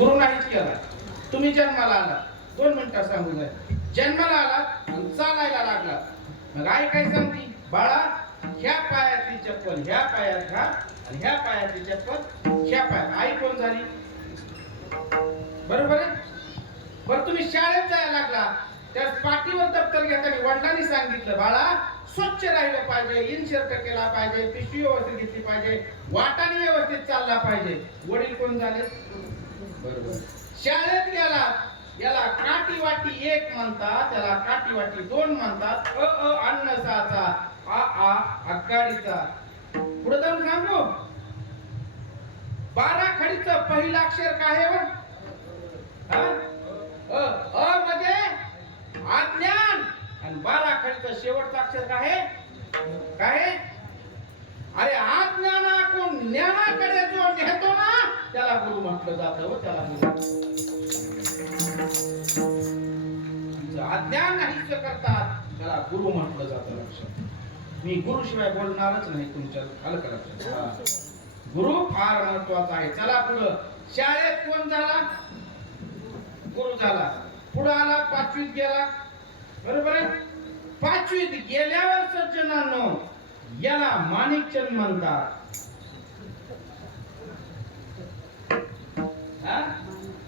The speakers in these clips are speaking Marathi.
गुरु नाहीच केला. तुम्ही जन्माला आला, 2 मिनिटं सांगू नये, जन्माला आला आणि चालायला लागला. मग आई काय सांगती, बाळा ह्या पायातली चप्पल ह्या पायात घाल आणि ह्या पायातली चप्पल ह्या पायात. आई कोण झाली? बरोबर आहे. बरं तुम्ही शाळेत जायला लागला, त्या पाठीवर दप्तर घेताना वडिलांनी सांगितलं, बाळा स्वच्छ राहिलं पाहिजे, इनशर्ट केला पाहिजे, पिशवी व्यवस्थित घेतली पाहिजे, वाटाने व्यवस्थित चालला पाहिजे. वडील कोण झाले? बरोबर. शाळेत गेला, याला काठी वाटी 1 म्हणतात, त्याला काठी वाटी 2 म्हणतात. अ अन्न साचा, आ आकाडीचा. पुढे जाऊन सांगू, 12 खडीचं पहिलं अक्षर काय आहे? अ म्हणजे अज्ञान. आणि 12 खडीचं शेवटचं अक्षर काय आहे? काय आहे? अरे अज्ञानाकडून ज्ञानाकडे जो नेतो ना त्याला गुरु म्हटलं जातं. त्याला अज्ञान नाहीच करतात त्याला गुरु म्हटलं जातं. लक्षात, मी गुरु शिवाय बोलणारच नाही तुमच्या. आलं का लक्षात? गुरु फार महत्वाचा आहे. चला पुढं. शाळेत कोण झाला? गुरु झाला. पुढे आला, 5वीत गेला. बरोबर आहे. 5वीत गेल्यावर सज्जनांनो याला माणिकचंद म्हणतात.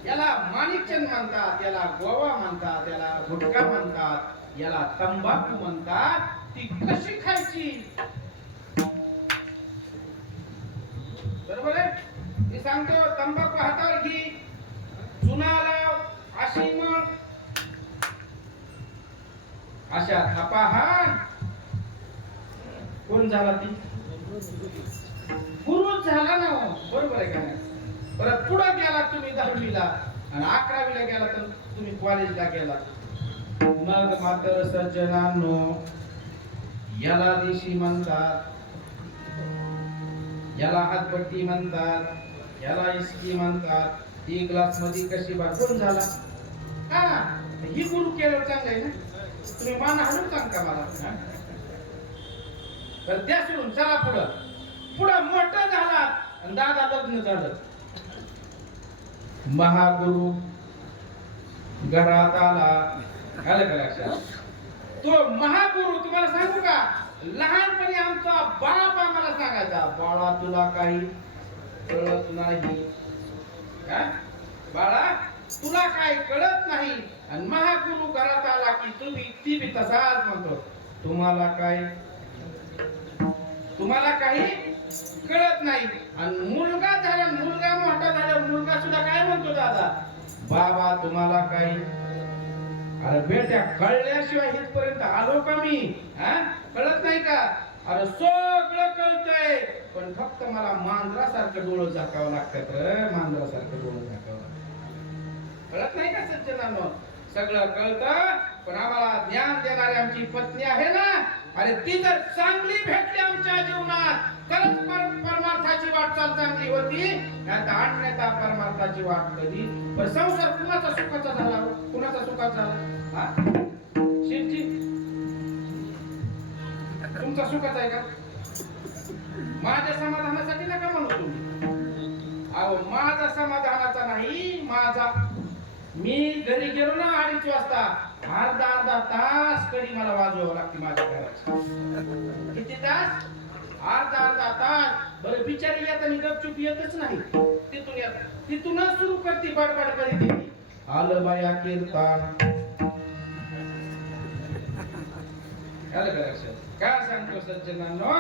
याला माणिकचंद म्हणतात, याला गोवा म्हणतात, याला गुटखा म्हणतात, याला तंबाखू म्हणतात. ती कशी खायची? बरोबर आहे. मी सांगतो, तंबाखू हातावर घे, चुना लाव, अशी मग अशा थापा हाण. कोण झाला? ती गुरुच झाला ना. बरोबर आहे का नाही? परत पुढे गेला तुम्ही 10वीला आणि 11वीला गेला तर तुम्ही कॉलेजला गेला. मग मात्र सज्जनांनो याला देशी म्हणतात, याला हातपट्टी म्हणतात, याला इस्की म्हणतात. 1 ग्लास मध्ये कशी बार. कोण झाला? ही गुरु केलं चांगलं आहे ना. तुम्ही मान हलवून सांगता मला. तर त्या सोडून चला पुढं. पुढं मोठं झाला आणि दादा लग्न झालं. महागुरु घरात आला. आलं का लक्षात? तो महागुरु तुम्हाला सांगू का, लहानपणी आमचा बाप आम्हाला सांगायचा, बाळा तुला काही कळत नाही. बाळा तुला काही कळत नाही. आणि महागुरु घरात आला की तुम्ही ती बी तसाच म्हणतो, तुम्हाला काही कळत नाही. आणि मुलगा झाला, मुलगा मोठा झाला, मुलगा सुद्धा काय म्हणतो, दादा बाबा तुम्हाला काही. अरे बेट्या कळल्याशिवाय इथपर्यंत आलो का मी? कळत नाही का? अरे सगळं कळतंय पण फक्त मला मांजरासारखं डोळं झाकावं लागतात. मांजरासारखं डोळं झाकावं लागतं. कळत नाही का सज्जनांनो? सगळं कळतं पण आम्हाला ज्ञान देणारी आमची पत्नी आहे ना, अरे ती जर चांगली भेटली आमच्या जीवनात तरच परमार्थाची वाटचाल चांगली होती. नाहीतर अन्यथा परमार्थाची वाट कधी. पण संसार कुणाचा सुखाचा झाला? कुणाचा सुखाचा झाला? शिवजी तुमचा सुखाचा आहे का? माझ्या समाधानासाठी नका म्हणू तुम्ही. अहो माझा समाधानाचा नाही, माझा. मी घरी गेलो ना 2:30 वाजता, अर्धा तास कडी मला वाजवावं लागते माझ्या घरात. किती तास? अर्धा तास. बरं बिचारी येत आणि गपचूप येतच नाही. तिथूनच सुरू करते बडबड करीत. आलं बाया कीर्तन. काय सांगतो सज्जनांनो,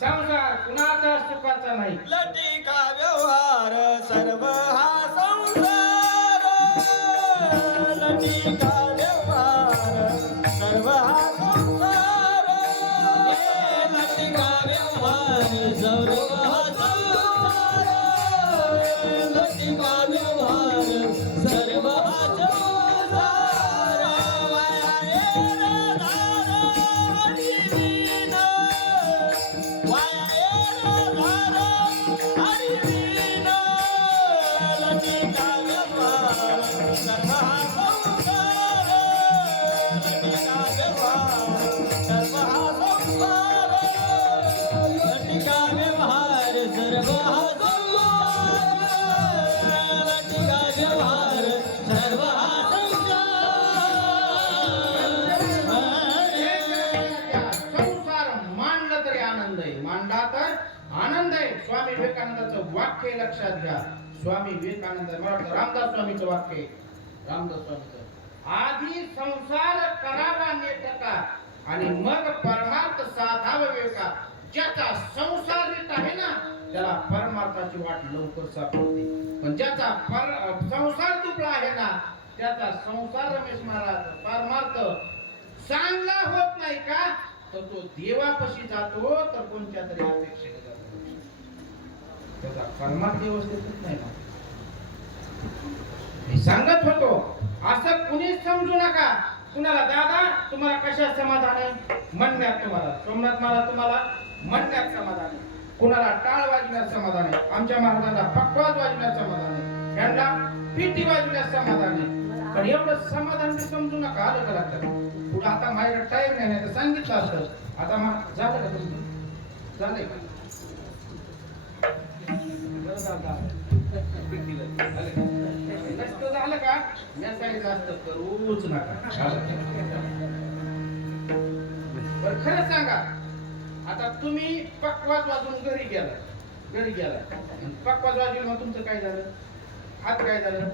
संसार कुणाचा सुखाचा नाही. लटिका व्यवहार सर्व हा संसार. लटिका व्यवहार सर्व हा संसार. लटिका व्यवहार सर्व हा संसार. लटिका व्यवहार सर्व हा संसार. वाया ये दारा हरिवीण. वाया ये दारा हरिवीण. लटिका व्यवहार सर्व हा संसार. लटिका व्यवहार सर्व हा संसार. लटिका व्यवहार सर्व हा संसार. लटिका व्यवहार लक्षात घ्या. स्वामी विवेकानंद, मला वाटतं रामदास स्वामीचं वाक्य आहे, रामदास स्वामीचं, आधी संसार करावा नेटका आणि मग परमार्थ साधावा विवेका. ज्याचा संसार नीट आहे ना त्याला परमार्थाची वाट लवकर सापडते, पण ज्याचा संसार दुबळा आहे ना त्याचा संसार, रमेश महाराज, परमार्थ चांगला होत नाही का तर तो देवापाशी जातो तर कोणत्या तरी अपेक्षेने जातो, त्याचा परमार्थ व्यवस्थित नाही ना. मी सांगत होतो असं कुणीच समजू नका. कुणाला दादा तुम्हाला कशा समाधान आहे म्हणण्यात, तुम्हाला सोमनाथ महाराज तुम्हाला म्हणण्यात समाधान आहे, कुणाला टाळ वाजवण्यात समाधान आहे, आमच्या महाराजांना पक्वाज वाजवण्यात समाधान आहे, यांना पिठी वाजवण्यात समाधान आहे. पण एवढं समाधान मी समजू नका. आलं का लक्षात? पुढे आता माझ्याकडे टाइम नाही तर सांगितलं असतं. आता मग झालं का तुमचं? झालंय का? झालं का? या सांगितलं असतं करूच नका. बरं खरं सांगा, आता तुम्ही पक्वाज वाजून घरी गेला पक्वाज वाजून मग तुमचं काय झालं? हात काय झालं?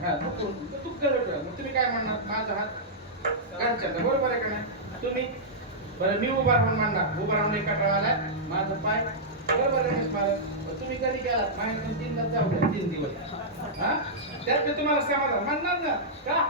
हा तू करत मग तुम्ही काय म्हणणार? माझा हात घरच्यांना, बरोबर आहे का नाही? तुम्ही बरं मी उभा राहून म्हणणार, उभा राहून एका टळाला माझं पाय, बरोबर आहे मला. तुम्ही कधी गेलात माझ्याकडून 3 तास जाऊ द्या, 3 दिवस, हा त्यात मी तुम्हाला समाधान म्हणणार ना का?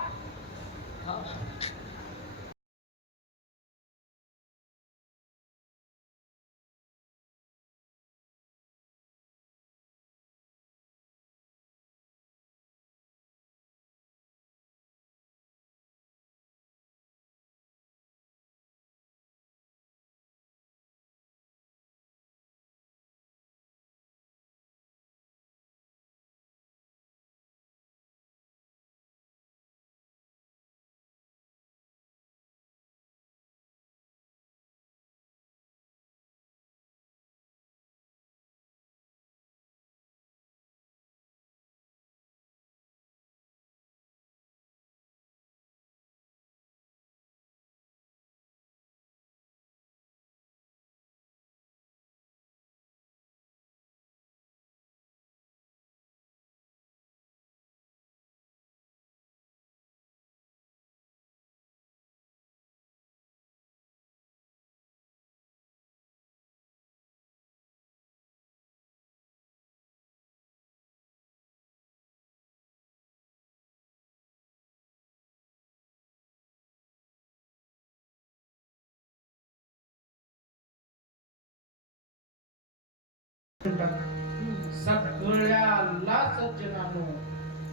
सगळ्याला सज्जनानो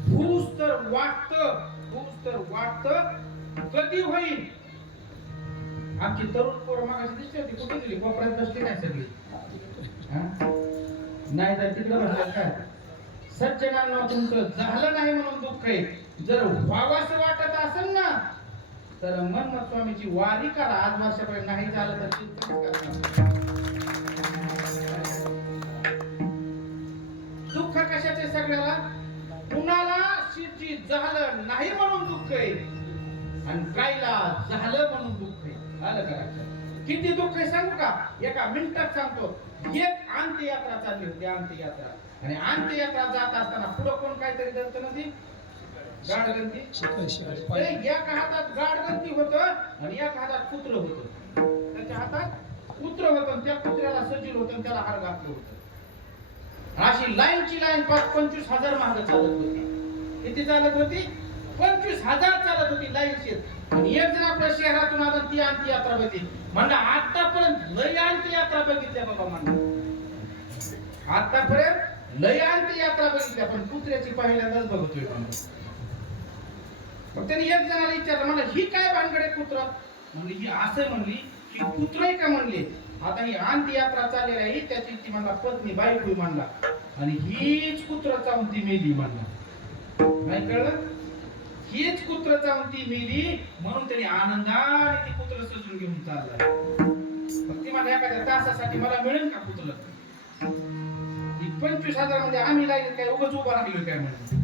भूस तर वाटत कधी होईल. आमची तरुण पोरं मागाशी दिसली होती, कुठे गेली? कोपऱ्यात बसली नाही सगळी, नाही तर तिकडे बसल्यात काय? सज्जनांनो तुमचं झालं नाही म्हणून दुःख आहे. जर व्हावंसं वाटत असेल ना तर मनमत स्वामीची वारी करा. आज वर्षापर्यंत नाही झालं तर दुःख कशाचे? सगळ्याला कुणाला शिची झालं नाही म्हणून दुःख आहे आणि कायला झालं म्हणून दुःख आहे. आलं का लक्षात? किती दुःख आहे सांगू का? एका मिनिटात सांगतो. एक अंत्ययात्रा चालली होती, अंत्ययात्रा, आणि अंत्ययात्रा जात असताना पुढे कोण काहीतरी करत नव्हती, गाडगंती. एका हातात गाडगंती होत आणि एका हातात कुत्र होत. त्याच्या हातात कुत्र होत, त्या कुत्र्याला सजील होत, त्याला हार घातलं होतं. अशी लाईनची लाईन 25,000 मागे चालत होती. किती चालत होती? 25,000 चालत होती लाईनशी. आणि एक जण आपल्या शहरातून आता ती अंत्ययात्रा बघितली. म्हणलं आतापर्यंत लय अंत्ययात्रा बघितल्या बाबा, म्हणलं आतापर्यंत लय अंत्ययात्रा बघितल्या पण कुत्र्याची पहिल्यांदाच बघतोय. मग त्यांनी एक जणाला विचारलं, म्हणलं ही काय भानगड आहे कुत्र? म्हणली ही असं म्हणली की कुत्र आहे का म्हणले. आता ही अंत्ययात्रा चाललेली आहे, त्याची ती म्हणला पत्नी बायको म्हणला, आणि हीच कुत्र चावून ती मेली म्हणला. काय कळलं? हीच कुत्र चावून ती मेली म्हणून त्यांनी आनंदाने ती कुत्र सजून घेऊन चालला. मग ती म्हणला एखाद्या तासासाठी मला मिळेल का कुत्र? 25,000 मध्ये आम्ही लागेल काय उगाच उभा राहिलो काय म्हणून.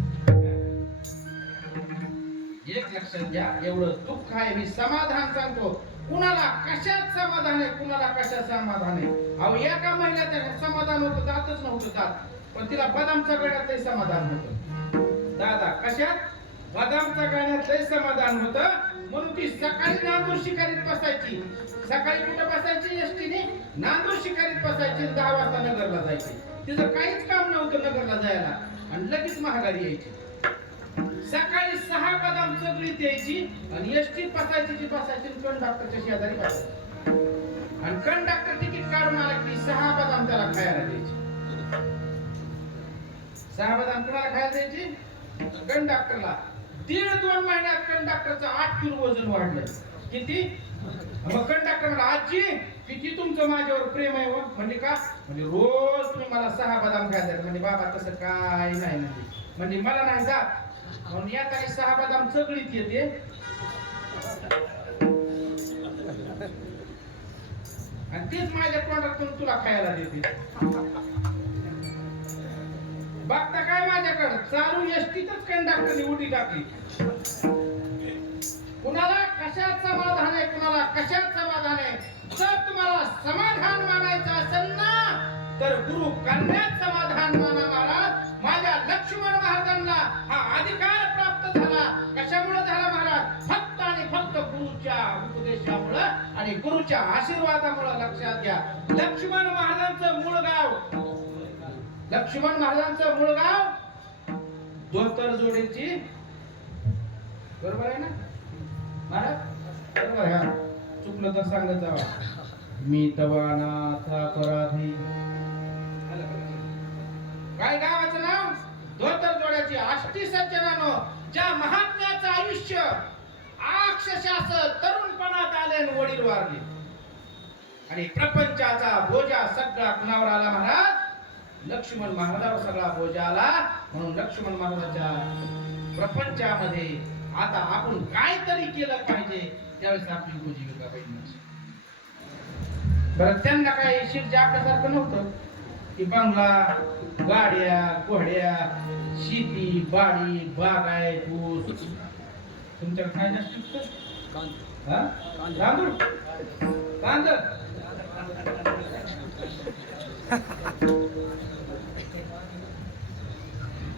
एक लक्षात घ्या, एवढं दुःख आहे. मी समाधान सांगतो, कुणाला कशात समाधान आहे, कुणाला कशात समाधान आहे. अहो एका महिन्यात समाधान होतं, जातच नव्हतं जात. पण तिला बदामच्या गळ्यात लय समाधान होतं. दादा कशात? बदामच्या गळ्यात लय समाधान होतं, म्हणून ती सकाळी नांदूर शिकारीत बसायची. सकाळी कुठं बसायची? एसटीने नांदूर शिकारीत बसायची, 10 वाजता नगरला जायची. तिचं काहीच काम नव्हतं नगरला जायला, आणि लगेच महागारी यायची. सकाळी 6 बदाम चगळीत यायची आणि एसटीत बसायची जी बसायची, कंडक्टरच्या शेजारी बसायची. आणि कंडक्टर तिकीट काढून आला की 6 बदाम त्याला खायला द्यायची. 6 बदाम कुणाला खायला द्यायची? कंडक्टरला. 1.5-2 महिन्यात कंडक्टरचं 8 किलो वजन वाढलं. किती? मग कंडक्टर म्हणला, आजी किती तुमचं माझ्यावर प्रेम आहे हो? म्हणजे का? म्हणजे रोज तुम्ही मला 6 बदाम खायला द्या. म्हणजे बाबा तसं काय नाही, म्हणजे मला नाही जात, म्हणून या काही 6 बदाम चगळीत येते. आणि तेच माझ्या तोंडातून तुला खायला देते. बघता काय माझ्याकडं चालू एसटीतच कंडक्टरने उडी टाकली. कुणाला कशात समाधान आहे, कुणाला कशात समाधान आहे? जर तुम्हाला समाधान मानायचं असेल ना, तर गुरु कन्यात समाधान माना महाराज. माझ्या लक्ष्मण महाराजांना हा अधिकार प्राप्त झाला. कशामुळे झाला महाराज? फक्त आणि फक्त गुरुच्या उपदेशामुळे आणि गुरुच्या आशीर्वादामुळे. लक्षात घ्या, लक्ष्मण महाराजांचं मूळ गाव, लक्ष्मण महाराजांचं मूळ गाव धोतर जोडीची. बरोबर आहे ना महाराज? बरोबर आहे. चुकलं तर सांगत जावा. मी तवा नाथ अपराधी. काय गावाचं नाव? धोतर जोड्याची. आष्टी सज्जनानो, ज्या महात्म्याचं आयुष्य अक्षरशः तरुणपणात आले आणि वडील वारले, आणि प्रपंचाचा बोजा सगळा कुणावर आला महाराज? लक्ष्मण महाराजावर सगळा बोजा आला. म्हणून लक्ष्मण महाराजाच्या प्रपंचामध्ये आता आपण काहीतरी केलं पाहिजे. त्यावेळेस आपली उपजीविका पाहिजे. बरं, त्यांना काय शिरजे आपल्यासारखं नव्हतं की बंगला, गाड्या, घोड्या, शेती, बाडी, बागायत, ऊस. तुमच्याकडे काय नसतं? तांदूळ, तांदूळ.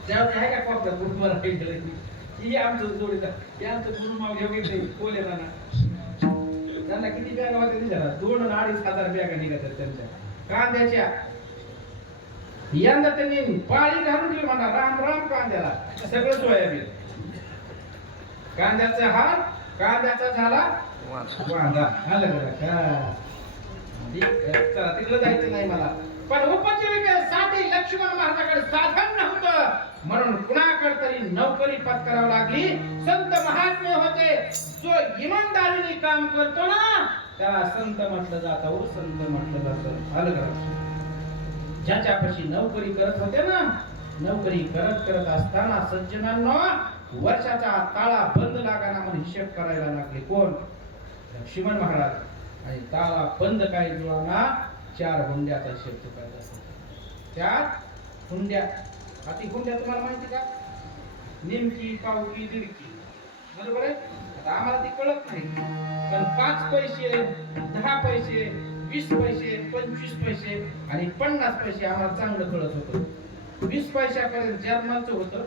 त्यावेळी आहे का कोपऱ्यात गुरुमार ही आमचं जोडीदार, हे आमचं गुरुमाव घेऊन कोले ना. त्यांना किती बॅगा होत्या दिल्या? 2 आणि 2,500 बॅगा निघतात त्यांच्या कांद्याच्या. यंदा त्यांनी पाळी घालून दिली म्हणा, राम राम कांद्याला. सगळं सोयाबीन. कांद्याचा हार, कांद्याचा झाला वांदा. आलं का? चला, तिकडे जायचं नाही मला. पण उपजीविकेसाठी लक्ष्मण महाराजांकडे साधन नव्हतं, म्हणून कुणाकडे तरी नोकरी पत्करावी लागली. संत महात्मे होते. जो इमानदारीने काम करतो ना, त्याला संत म्हटलं जातं. संत म्हटलं जातं. आलं का? ज्याच्यापाशी नोकरी करत होते ना, नोकरी करत असताना सज्जनांनो वर्षाचा ताळा बंद लागाना म्हणून हिशेब करायला लागले. कोण? लक्ष्मण महाराज. आणि ताळा बंद काय जुळाना 4 हुंड्याचा हिशेब चुकायचा. 4 हुंड्या. आता हुंड्या तुम्हाला माहिती का? निमकी, पावकी, दीडकी. बरोबर आहे? आता आम्हाला ती कळत नाही, पण 5 पैसे, 10 पैसे, 20 पैसे, 25 पैसे आणि 50 पैसे आम्हाला चांगलं कळत होतं. 20 पैशापर्यंत जर्मनचं होतं,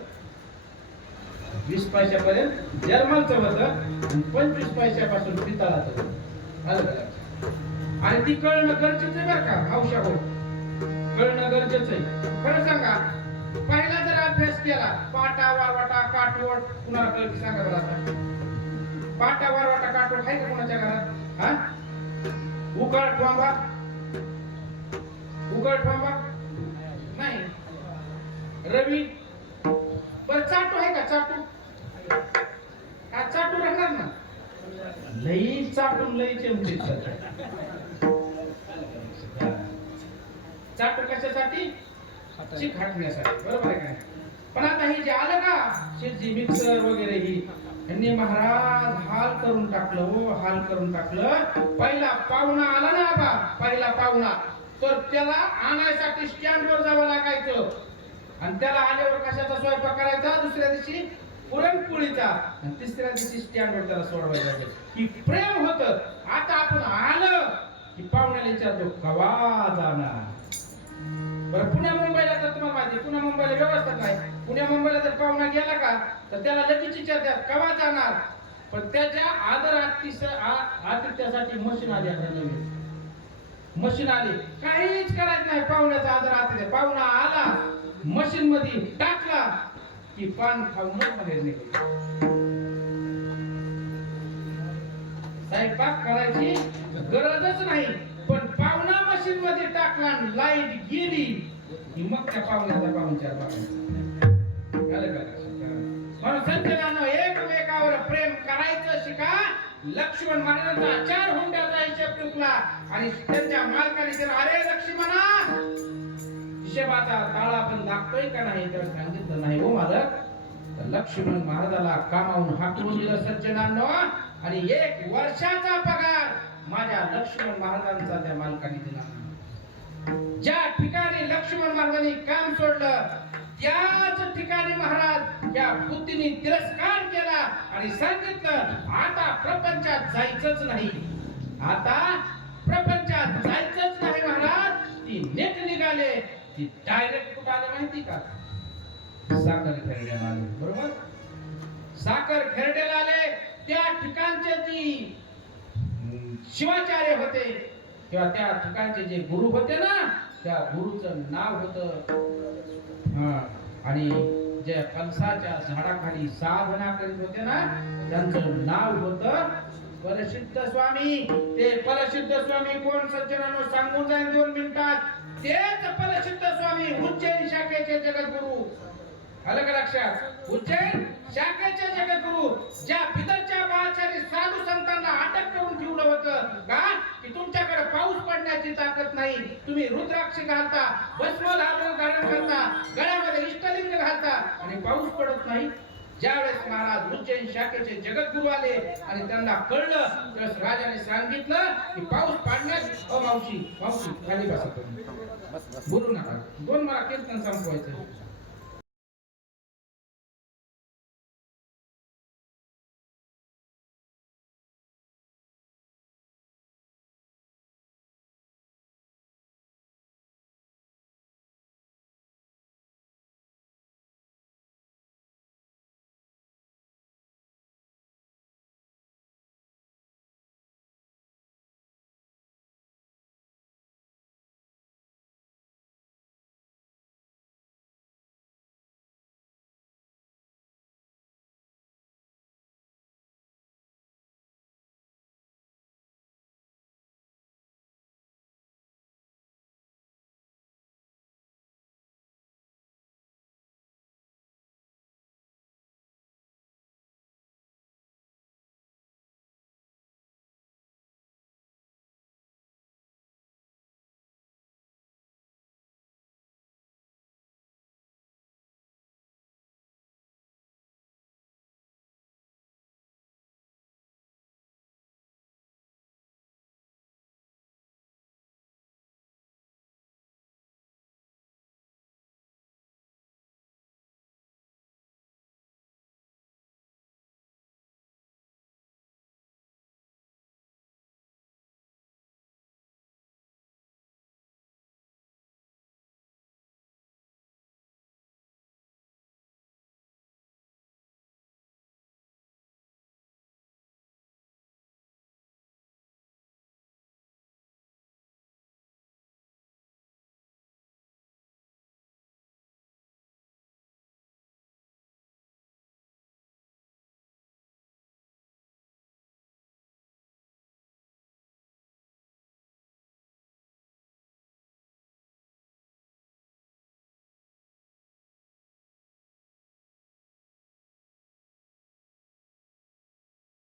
20 पैशापर्यंत जर्मनचं होतं आणि 25 पैशापासून पितळाचं होतं. आणि ती कळणं गरजेचं आहे बरं का हौशा हो, कळणं गरजेचं आहे. खरं सांगा, पहिला जर अभ्यास केला, पाटा वारवाटा काटवट कुणाला कळत सांगा बरं? आता पाटा वारवाटा काटवट आहे का कोणाच्या घरात? हा, उकळ ठोंबा, उकळ ठोंबा नाही. रवी बरं, चाटू आहे का? चाटू हा, चाटू राहणार ना. लई चाटून लई चमचे. चाटू कशासाठी? चिक हटण्यासाठी. बरोबर आहे काय? पण आता हे जे आलं का शेती मिक्सर वगैरे, ही यांनी महाराज हाल करून टाकलं. हो, हाल करून टाकलं. पहिला पाहुणा आला ना बाबा, पहिला पाहुणा, तर त्याला आणायसाठी स्टँडवर जावं लागायचं. आणि त्याला आल्यावर कशाचा स्वयंपाक करायचा? दुसऱ्या दिवशी पुरणपोळीचा. आणि तिसऱ्या दिवशी स्टँडवर त्याला सोडवायला लागेल. की प्रेम होतं. आता आपण आलं की पाहुण्याला विचारतो कवा जाणार. बरं, पुण्या मुंबईला तर तुम्हाला माहिती मध्ये पुण्या मुंबईला व्यवस्था नाही. पुण्या मुंबईला जर पाहुणा गेला का तर त्याला लगेच विचारतात केव्हा जाणार. पण त्याच्या आतिथ्यासाठी मशीन आली आता नवीन. मशीन आली, काहीच करायचं नाही. पाहुण्याचा आदर आतिथ्य. पाहुणा आला मशीन मध्ये टाकला की पान खाऊनच बाहेर निघाला. स्वयंपाक करायची गरजच नाही. पण पाहुणा मशीन मध्ये टाकला आणि लाईट गेली की मग त्या पाहुण्याचा पाहुणचार बघायचा. आलं का? म्हणून संतांनो एकमेकावर प्रेम करायचं शिका. लक्ष्मण महाराजांचा 4 हुंड्याचा हिशेब चुकला आणि त्यांच्या मालकाने त्याला अरे लक्ष्मणा हिशेबाचा ताळा पण लागतोय का नाही तर सांगितलं नाही हो मालक. तर लक्ष्मण महाराजाला कामावून हाकलून दिलं सज्जनांनो आणि 1 वर्षाचा पगार माझ्या लक्ष्मण महाराजांचा त्या मालकाने दिला. ज्या ठिकाणी लक्ष्मण महाराजांनी काम सोडलं त्याच ठिकाणी महाराज या बुद्धीने तिरस्कार केला आणि सांगितलं आता प्रपंचात जायचंच नाही. आता प्रपंचात जायचंच नाही महाराज. ती नेट निघाले. ती डायरेक्ट कुठे आले माहिती का? साखर खेरड्याला आले. बरोबर, साखर खेरड्याला आले. त्या ठिकाणचे जी शिवाचार्य होते किंवा त्या ठिकाणचे जे गुरु होते ना त्या गुरुचं नाव होतं आणि जे फणसाच्या झाडाखाली साधना करीत होते ना त्यांचं नाव होतं परसिद्ध स्वामी. ते परसिद्ध स्वामी कोण सज्जनांनो सांगून जाईल 2 मिनिटात. तेच परसिद्ध स्वामी उज्जैन शाखेचे जगद्गुरु. आलं का लक्षात? उज्जैन शाखेचे जगद्गुरु ज्या बिदरच्या बादशाही साधू संतांना अटक करून ठेवलं होतं का की तुमच्याकडे पाऊस पडण्याची ताकद नाही. तुम्ही रुद्राक्ष घालता, भस्म धारण करता, गळ्यामध्ये इष्टलिंग घालता आणि पाऊस पडत नाही. ज्यावेळेस महाराज उज्जैन शाखेचे जगद्गुरु आले आणि त्यांना कळलं त्यावेळेस राजाने सांगितलं की पाऊस पाडण्यास मावशी मावशी खाली बसा, बोलू नका. 2 मला कीर्तन संपवायचं.